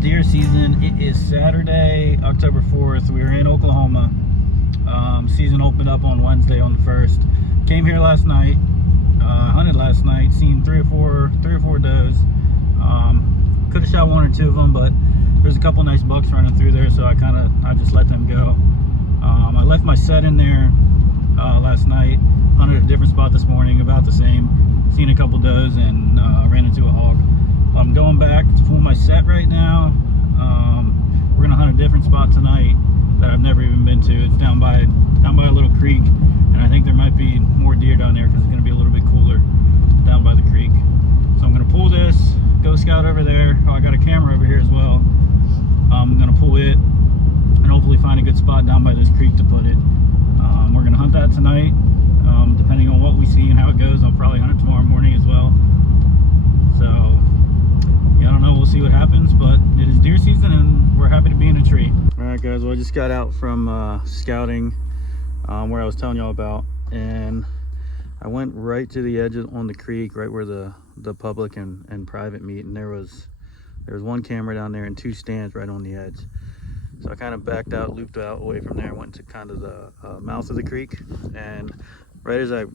deer season. It is Saturday, October 4th. We are in Oklahoma. Season opened up on Wednesday on the 1st. Came here last night, hunted last night, seen three or four does. Could have shot one or two of them, but there's a couple nice bucks running through there, so I just let them go. I left my set in there last night, hunted a different spot this morning, about the same. Seen a couple does and ran into a hog. I'm going back to pull my set right now. We're gonna hunt a different spot tonight that I've never even been to. It's down by a little creek, and I think there might be more deer down there because it's gonna be a little bit cooler down by the creek. So I'm gonna pull this, go scout over there. Oh, I got a camera over here as well. I'm gonna pull it and hopefully find a good spot down by this creek to put it. We're gonna hunt that tonight. Depending on what we see and how it goes, I'll probably hunt it tomorrow morning as well. So yeah, I don't know, we'll see what happens, but it is deer season and we're happy to be in a tree. All right guys, well I just got out from scouting where I was telling y'all about, and I went right to the edge on the creek, right where the public and private meet, and there was one camera down there and two stands right on the edge. So I kind of backed out, looped out away from there, went to kind of the mouth of the creek, and right as I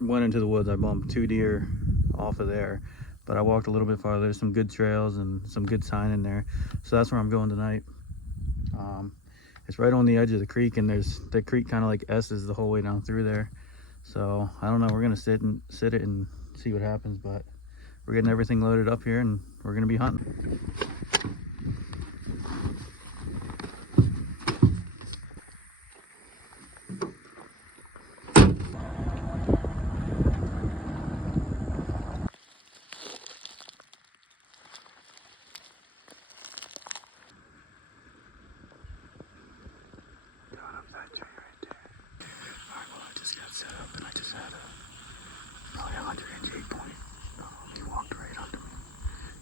went into the woods, I bumped two deer off of there. But I walked a little bit farther. There's some good trails and some good sign in there, so that's where I'm going tonight. It's right on the edge of the creek, and there's the creek kind of like S's the whole way down through there. So I don't know, we're gonna sit it and see what happens, but we're getting everything loaded up here and we're gonna be hunting. Set up, and I just had probably a 100-inch 8-point. He walked right under me,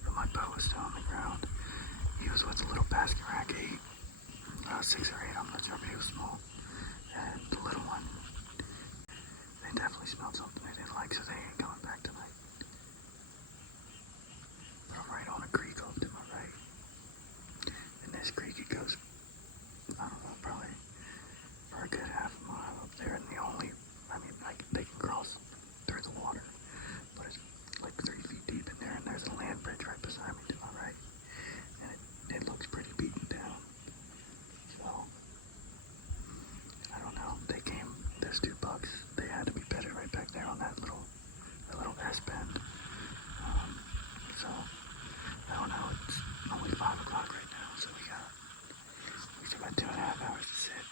but my bow was still on the ground. He was with a little basket rack 8, 6 or 8, I'm not sure, but he was small. And the little one, they definitely smelled something they didn't like, so they ain't coming back tonight. But I'm right on a creek off to my right. And this creek, it goes, I don't know, probably for a good half a mile up there, and they can cross through the water, but it's like 3 feet deep in there, and there's a land bridge right beside me to my right, and it looks pretty beaten down. So I don't know, those two bucks, they had to be bedded right back there on that little S bend. So I don't know, it's only 5 o'clock right now, so we still got 2.5 hours to sit.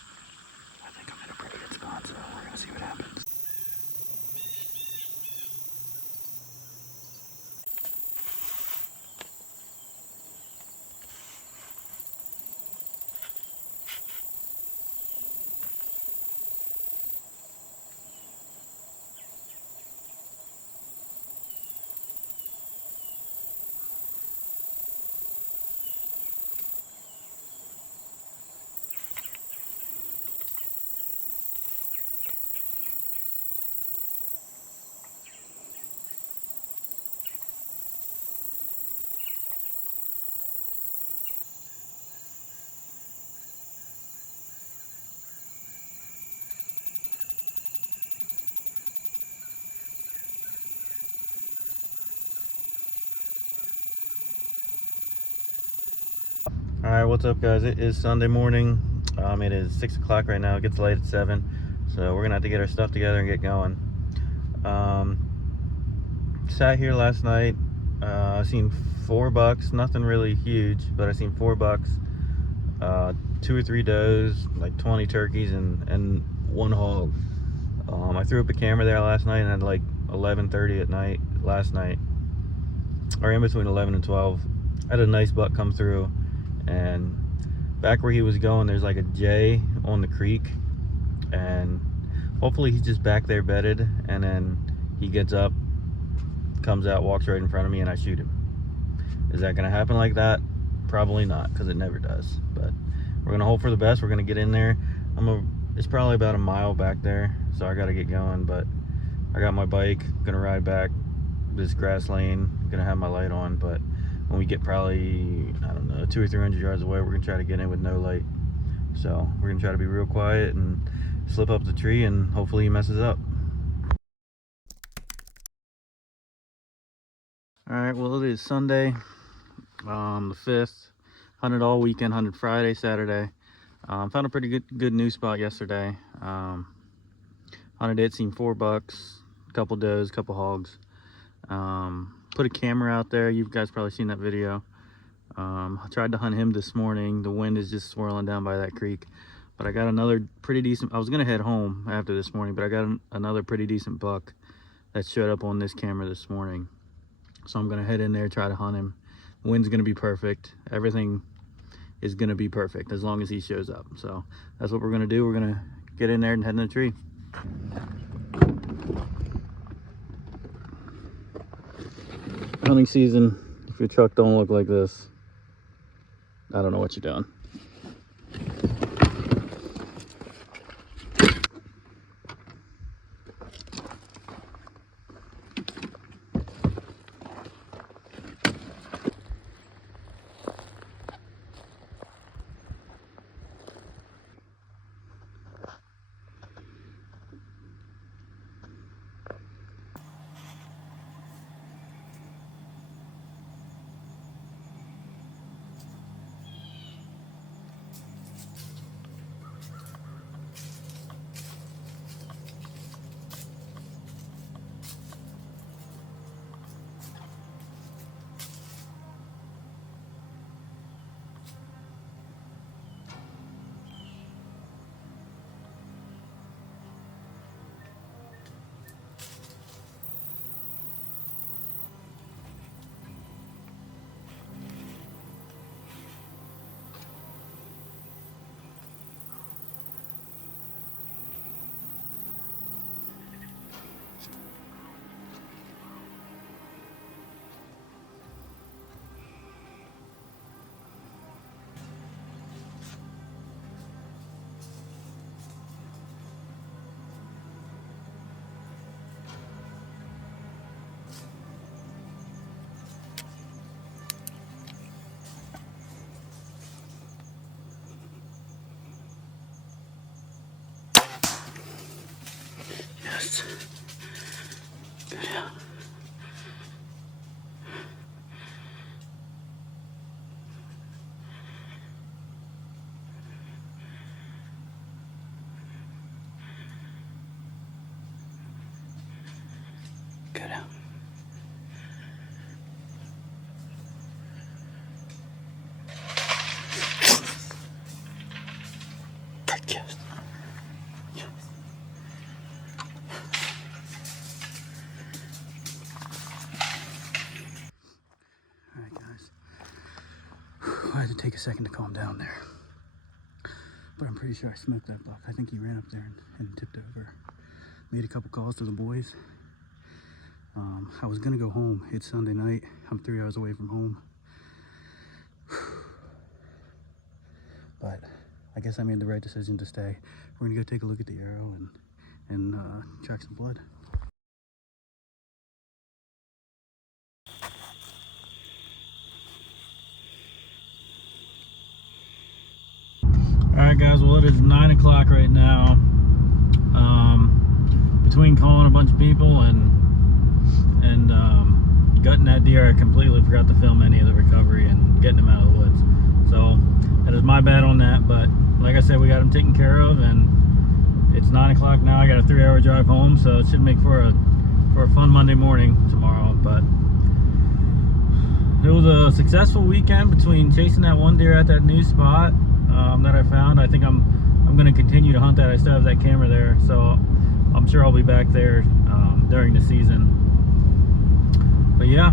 I think I'm in a pretty good spot, so we're gonna see what happens. All right, what's up guys? It is Sunday morning. It is 6 o'clock right now. It gets late at 7, so we're gonna have to get our stuff together and get going. Sat here last night. I seen 4 bucks, nothing really huge, but I seen 4 bucks, 2 or 3 does, like 20 turkeys, and 1 hog. I threw up a camera there last night and at like 11:30 at night last night, or in between 11 and 12. I had a nice buck come through, and back where he was going, there's like a J on the creek, and hopefully he's just back there bedded, and then he gets up, comes out, walks right in front of me, and I shoot him. Is that gonna happen like that? Probably not, because it never does, but we're gonna hope for the best. We're gonna get in there. It's probably about a mile back there, so I gotta get going, but I got my bike, gonna ride back this grass lane, gonna have my light on, but when we get probably, I don't know, 200 or 300 yards away, we're gonna try to get in with no light. So we're gonna try to be real quiet and slip up the tree, and hopefully he messes up. All right, well, it is Sunday, the 5th. Hunted all weekend, hunted Friday, Saturday. Found a pretty good new spot yesterday. Hunted it, seen 4 bucks, a couple does, a couple hogs. Put a camera out there. You guys probably seen that video. I tried to hunt him this morning. The wind is just swirling down by that creek, but I got another pretty decent. I was gonna head home after this morning, but I got another pretty decent buck that showed up on this camera this morning, so I'm gonna head in there, try to hunt him. The wind's gonna be perfect. Everything is gonna be perfect as long as he shows up. So that's what we're gonna do. We're gonna get in there and head in the tree. Hunting season, if your truck don't look like this, I don't know what you're doing. Yes. Good. Good. Yes. I had to take a second to calm down there, but I'm pretty sure I smoked that buck. I think he ran up there and tipped over. Made a couple calls to the boys. I was gonna go home. It's Sunday night. I'm 3 hours away from home, but I guess I made the right decision to stay. We're gonna go take a look at the arrow and track some blood. Alright guys, well it is 9 o'clock right now. Between calling a bunch of people and gutting that deer, I completely forgot to film any of the recovery and getting him out of the woods. So that is my bad on that, but like I said, we got him taken care of, and it's 9 o'clock now. I got a 3-hour drive home, so it should make for a fun Monday morning tomorrow. But it was a successful weekend between chasing that one deer at that new spot that I found. I think I'm going to continue to hunt that. I still have that camera there, so I'm sure I'll be back there during the season. But yeah,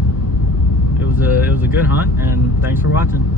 it was a good hunt, and thanks for watching.